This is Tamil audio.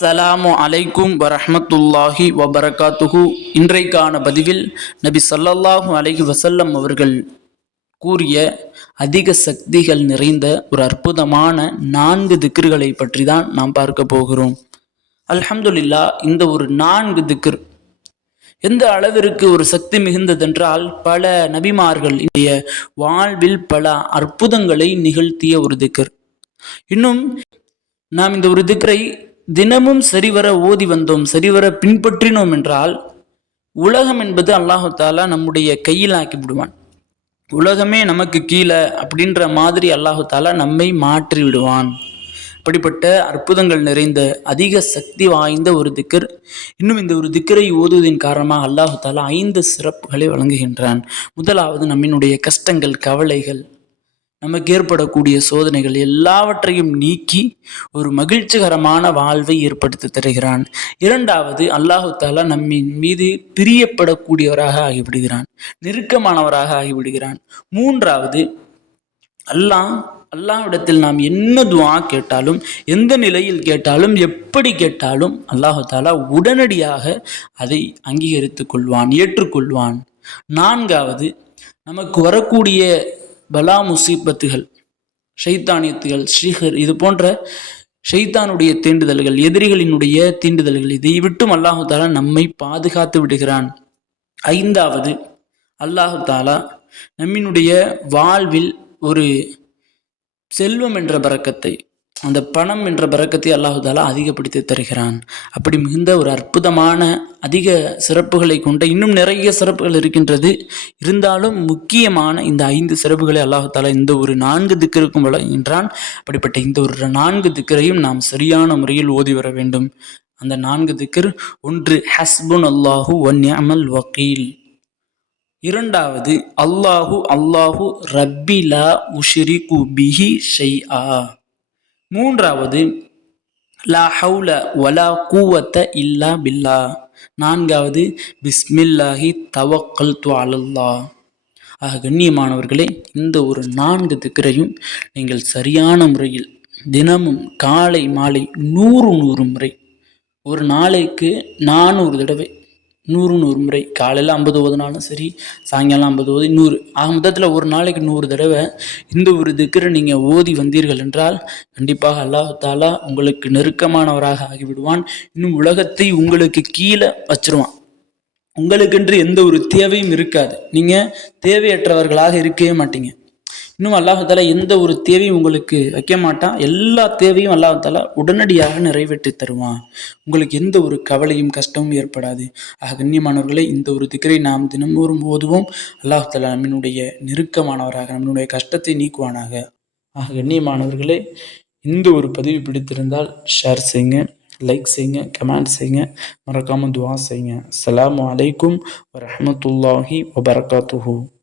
சலாமு அலைக்கும் வரஹமத்துல்லாஹி வபரகாத்துஹு. இன்றைக்கான பதிவில் நபி ஸல்லல்லாஹு அலைஹி வசல்லம் அவர்கள் கூறிய அதிக சக்திகள் நிறைந்த ஒரு அற்புதமான நான்கு திக்ருகளை பற்றி தான் நாம் பார்க்க போகிறோம். அல்ஹம்துலில்லா இந்த ஒரு நான்கு திக்ர் எந்த அளவிற்கு ஒரு சக்தி மிகுந்ததென்றால் பல நபிமார்கள் இன்றைய வாழ்வில் பல அற்புதங்களை நிகழ்த்திய ஒரு திக்ர். இன்னும் நாம் இந்த ஒரு திக்ரை தினமும் சரிவர ஓதி வந்தோம் சரிவர பின்பற்றினோம் என்றால் உலகம் என்பது அல்லாஹாலா நம்முடைய கையில் ஆக்கி விடுவான். உலகமே நமக்கு கீழே அப்படின்ற மாதிரி அல்லாஹாலா நம்மை மாற்றி விடுவான். அப்படிப்பட்ட அற்புதங்கள் நிறைந்த அதிக சக்தி வாய்ந்த ஒரு திக்கர் இன்னும் இந்த ஒரு திக்கரை ஓதுவதன் காரணமாக அல்லாஹு தாலா ஐந்து சிறப்புகளை வழங்குகின்றான். முதலாவது நம்மினுடைய கஷ்டங்கள் கவலைகள் நமக்கு ஏற்படக்கூடிய சோதனைகள் எல்லாவற்றையும் நீக்கி ஒரு மகிழ்ச்சிகரமான வாழ்வை ஏற்படுத்தி தருகிறான். இரண்டாவது அல்லாஹு தாலா நம்மின் மீது பிரியப்படக்கூடியவராக ஆகிவிடுகிறான். நெருக்கமானவராக ஆகிவிடுகிறான். மூன்றாவது அல்லாஹ் அல்லாஹ்விடத்தில் நாம் என்ன துவா கேட்டாலும் எந்த நிலையில் கேட்டாலும் எப்படி கேட்டாலும் அல்லாஹு தாலா உடனடியாக அதை அங்கீகரித்துக் கொள்வான் ஏற்றுக்கொள்வான். நான்காவது நமக்கு வரக்கூடிய பலா முசீபத்துகள் ஷைத்தானியத்துகள் ஸ்ரீஹர் இது போன்ற ஷைத்தானுடைய தீண்டுதல்கள் எதிரிகளினுடைய தீண்டுதல்கள் இதை விட்டும் அல்லாஹு தாலா நம்மை பாதுகாத்து விடுகிறான். ஐந்தாவது அல்லாஹு தாலா நம்மினுடைய வாழ்வில் ஒரு செல்வம் என்ற பறக்கத்தை அந்த பணம் என்ற பறக்கத்தை அல்லாஹுதாலா அதிகப்படுத்தி தருகிறான். அப்படி மிகுந்த ஒரு அற்புதமான அதிக சிறப்புகளை கொண்ட இன்னும் நிறைய சிறப்புகள் இருக்கின்றது. இருந்தாலும் முக்கியமான இந்த ஐந்து சிறப்புகளை அல்லாஹாலா இந்த ஒரு நான்கு திக்கிற்கும் வழங்குகின்றான். அப்படிப்பட்ட இந்த ஒரு நான்கு திக்கரையும் நாம் சரியான முறையில் ஓதி வர வேண்டும். அந்த நான்கு திக்கர் ஒன்று ஹஸ்புன் அல்லாஹு ஒன் அமல் வக்கீல் இரண்டாவது அல்லாஹு அல்லாஹு ரப்பிலா குபிஹி பிஹி ஆ மூன்றாவது லா ஹவுல வலா கூவத்த இல்லா பில்லா. நான்காவது பிஸ்மில்லாஹி தவக்கல் அலல்லா. ஆக கண்ணியமானவர்களே இந்த ஒரு நான்கு திக்கரையும் நீங்கள் சரியான முறையில் தினமும் காலை மாலை நூறு நூறு முறை ஒரு நாளைக்கு நானூறு தடவை நூறு நூறு முறை. காலையில் ஐம்பது ஓதுனாலும் சரி சாயங்காலம் ஐம்பது ஓதி நூறு. ஆக மொத்தத்தில் ஒரு நாளைக்கு நூறு தடவை இந்த ஒரு திக்கரை நீங்கள் ஓதி வந்தீர்கள் என்றால் கண்டிப்பாக அல்லாஹ் தாலா உங்களுக்கு நெருக்கமானவராக ஆகிவிடுவான். இன்னும் உலகத்தை உங்களுக்கு கீழே வச்சிருவான். உங்களுக்கென்று எந்த ஒரு தேவையும் இருக்காது. நீங்கள் தேவையற்றவர்களாக இருக்கவே மாட்டீங்க. இன்னும் அல்லாஹால எந்த ஒரு தேவையும் உங்களுக்கு வைக்க மாட்டான். எல்லா தேவையும் அல்லாஹால உடனடியாக நிறைவேற்றி தருவான். உங்களுக்கு எந்த ஒரு கவலையும் கஷ்டமும் ஏற்படாது. ஆக கண்ணியமானவர்களை இந்த ஒரு திக்கரை நாம் தினமோறும் ஓதுவோம். அல்லாஹால நம்மினுடைய நெருக்கமானவராக நம்மளுடைய கஷ்டத்தை நீக்குவானாக. ஆக கண்ணியமானவர்களே இந்த ஒரு பதிவு பிடித்திருந்தால் ஷேர் செய்யுங்க லைக் செய்யுங்க கமெண்ட் செய்யுங்க. மறக்காமல் துவா செய்யுங்க. அஸ்ஸலாமு வலைக்கும் வரமத்துல்லாஹி வபரகாத்துஹூ.